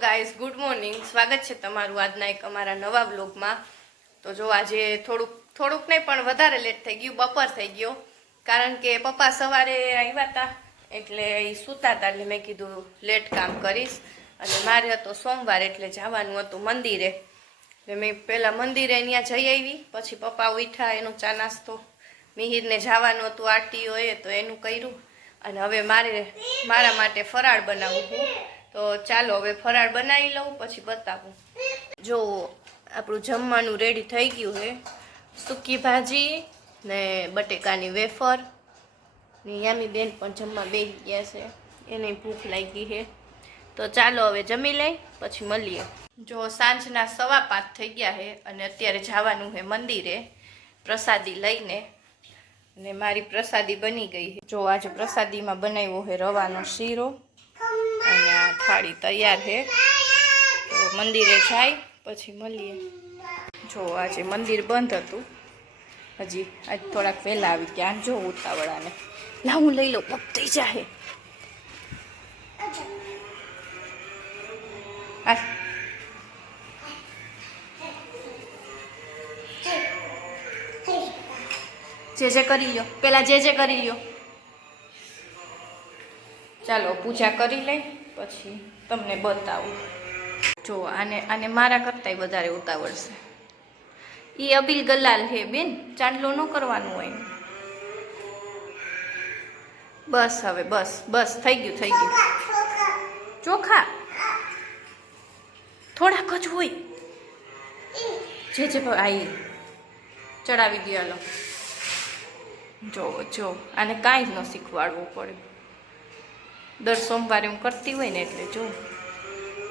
Guys, good morning. સ્વાગત છે તમારું આજના એક અમારા નવા વ્લોગમાં. તો જો આજે થોડુંક નહીં પણ વધારે લેટ થઈ ગયું, બપોર થઈ ગયો. કારણ કે પપ્પા સવારે આવ્યા હતા એટલે એ સૂતા હતા, એટલે મેં કીધું લેટ કામ કરીશ. અને મારે હતો સોમવાર એટલે જવાનું હતું મંદિરે. એટલે મેં પહેલાં મંદિરે ત્યાં જઈ આવી, પછી પપ્પા ઉઠ્યા, એનો ચા નાસ્તો, મિહિરને જવાનું હતું આરટીઓએ તો એનું કર્યું. અને હવે મારા માટે ફરાળ બનાવવું છું. તો ચાલો હવે ફરાળ બનાવી લઉં, પછી બતાવું. જો આપણું જમવાનું રેડી થઈ ગયું છે. સૂકી ભાજી ને બટેકાની વેફર ને યામી બેન પણ જમવા બેસી ગયા છે, એને ભૂખ લાગી છે. તો ચાલો હવે જમી લઈ, પછી મળીએ. જો સાંજના 5:15 થઈ ગયા છે અને અત્યારે જવાનું છે મંદિરે પ્રસાદી લઈને. ને મારી પ્રસાદી બની ગઈ છે. જો આજે પ્રસાદીમાં બનાવ્યો છે રવાનો શીરો અને આ થાળી તૈયાર છે. તો મંદિરે જાય પછી મળીએ. જો આજે મંદિર બંધ હતું, હજી આજ થોડાક વહેલા આવી ગયા. આમ જો ઉતાવળાને લાવું લઈ લો, પગ થઈ જાય. જે કરી લ્યો, પેલા જે કરી લ્યો. ચાલો પૂજા કરી લઈ પછી તમને બતાવું. જો આને મારા કરતાંય વધારે ઉતાવળ છે. એ અબીલ ગલાલ હે બેન, ચાંદલો ન કરવાનું હોય. બસ હવે બસ થઈ ગયું. ચોખા થોડાક જ હોય. જે આઈ ચડાવી દો. હાલો જો આને કાંઈ જ ન શીખવાડવું પડે. દર સોમવારે હું કરતી હોય ને એટલે જો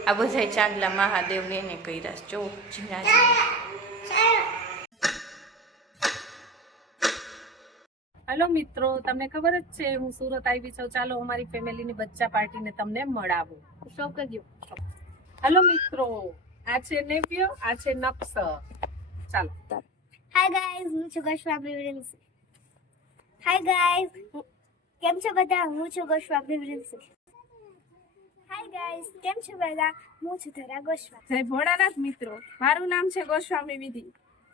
આ બધાય ચાંદલા મહાદેવને એને કર્યા. જો ઝીણા. હેલો મિત્રો, તમને ખબર જ છે હું સુરત આવી છું. ચાલો અમારી ફેમિલીની બચ્ચા પાર્ટીને તમને મળાવું. શો કરજો. હેલો મિત્રો, આ છે નેવ્યો, આ છે નક્ષ. ચાલો. હાય ગાઈઝ, હું છું ગોસ્વામી પ્રિન્સ. હાય ગાઈઝ, કેમ છો બધા? હું છું ગોસ્વામી પ્રિન્સ. હાય ગાઈઝ, કેમ છો બધા? હું છું ધરા ગોસ્વામી. જય ભોળાનાથ મિત્રો, મારું નામ છે ગોસ્વામી વિધિ.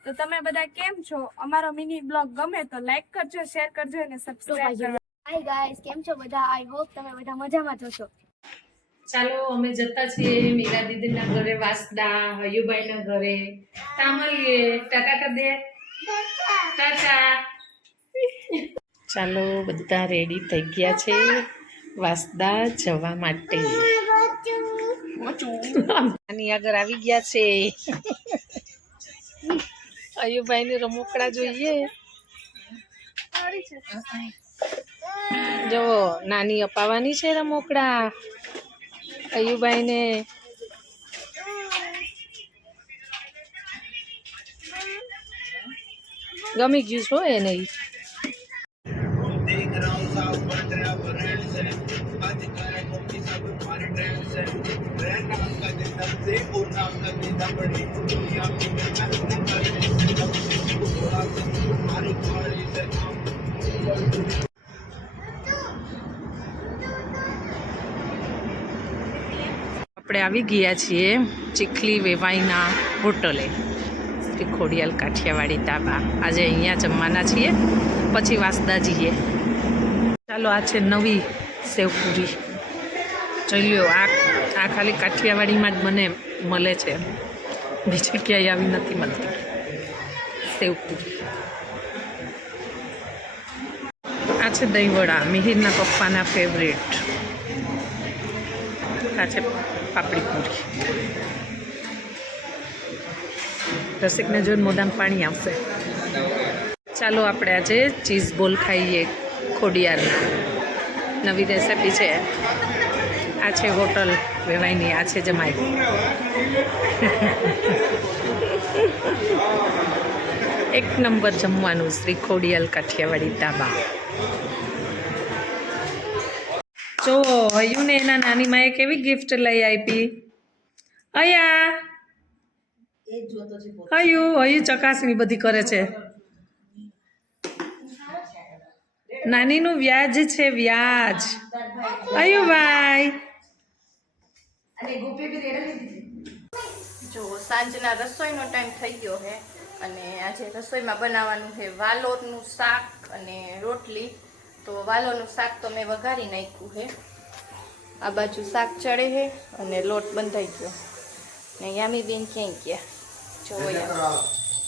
તો તમે બધા કેમ છો? અમારો મિની બ્લોગ ગમે તો લાઈક કરજો, શેર કરજો અને સબસ્ક્રાઇબ કરજો. હાય ગાઈઝ, કેમ છો બધા? આઈ હોપ તમે બધા મજામાં છો. ચાલો અમે જતા છીએ મીરા દીદીના ઘરે, વાસદા હયુભાઈના ઘરે. મળીએ. ટાટા કર દે. ટાટા. ચાલો બધા રેડી થઈ ગયા છે વાસદા જવા માટે. આની આગળ આવી ગયા છે. અયુભાઈ ને રમકડા જોઈએ. જો નાની અપાવાની છે રમકડા અયુભાઈ ને. ગમી ગયું છો એ નહીં. આપણે આવી ગયા છીએ ચીખલી વેવાઈના હોટલે, શ્રી ખોડિયાલ કાઠિયાવાડી ધાબા. આજે અહીંયા જમવાના છીએ, પછી વાસદા જઈએ. ચાલો, આ છે નવી સેવપુરી. જોઈ લો, આ ખાલી કાઠિયાવાડીમાં જ મને મળે છે, બીજે ક્યાંય આવી નથી મળતી સેવપુરી. આ છે દહીંવડા, મિહિરના પપ્પાના ફેવરેટ. આ છે પાપડી પૂરી. રસિકને જોઈને મોઢામાં પાણી આવશે. ચાલો આપણે આજે ચીઝ બોલ ખાઈએ ખોડિયારના. નવી રેસીપી છે. આ છે હોટલ વેવાઈની, આ છે જમાઈ. એક નંબર જમવાનું શ્રી ખોડિયાલ કાઠિયાવાડી ધાબા. જો હયુને એના નાની માએ કેવી ગિફ્ટ લઈ આપી. હયુ ચકાસણી બધી કરે છે. નાનીનું વ્યાજ છે, વ્યાજ. અયુભાઈ જો સાંજના રસોઈનો ટાઈમ થઈ ગયો છે અને આજે રસોઈમાં બનાવવાનું છે વાલોરનું શાક અને રોટલી. તો વાલોરનું શાક તો મેં વઘારી નાખ્યું છે. આ બાજુ શાક ચડે છે અને લોટ બંધાઈ ગયો. ને યામીબેન ક્યાંય ગયા? જો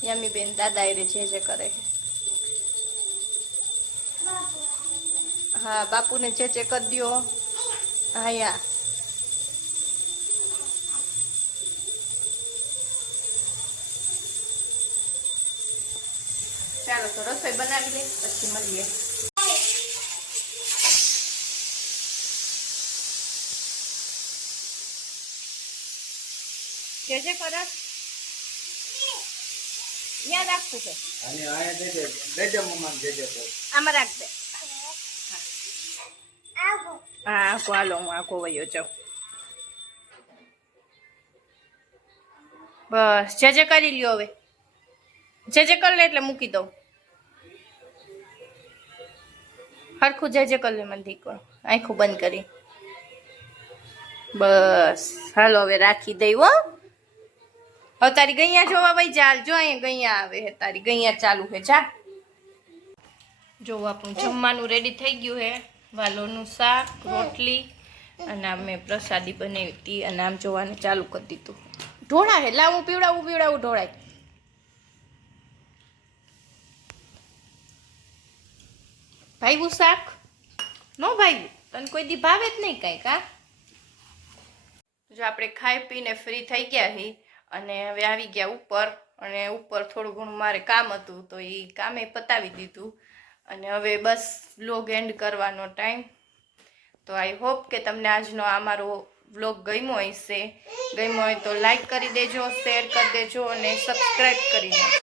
યામીબેન દાદા એ જે કરે છે. હા, બાપુને જે કરી દો. હા યા ચાલો તો રસોઈ બનાવી લઈ પછી મળીએ. જે કરસ યાદ રાખવું છે. આમાં રાખ દે. હા હાલો હું આખો વયો જાઉં. બસ જે કરી લ્યો હવે. જે કરી લે એટલે મૂકી દઉં. હરખું જે કરી લે મને દીકરો. આંખું બંધ કરી. બસ હાલો હવે રાખી દઈ હો. હવે તારી ગૈયા જોવા ભાઈ ચાલ. જો અહીંયા ગૈયા આવે છે તારી ગૈયા ચાલુ છે. જા જો આપણું જમવાનું રેડી થઈ ગયું છે. વાલોરનું શાક રોટલી અને આમ મેં પ્રસાદી બનાવી હતી અને આમ જોવાનું ચાલુ કરી દીધું. ઢોળા હે લાવું પીવડાવું ઢોળાય. ભાઈવું શાક નો ભાઈવું તને કોઈ દી ભાવે જ નહીં કાંઈ કા. જો આપણે ખાઈ પીને ફ્રી થઈ ગયા હી અને હવે આવી ગયા ઉપર. અને ઉપર થોડું ઘણું મારે કામ હતું તો એ કામે પતાવી દીધું અને હવે બસ વ્લોગ એન્ડ કરવાનો ટાઈમ. તો આઈ હોપ કે તમને આજનો આ મારો વ્લોગ ગમ્યો હશે. ગમ્યો હોય તો લાઈક કરી દેજો, શેર કરી દેજો અને સબસ્ક્રાઈબ કરી દેજો.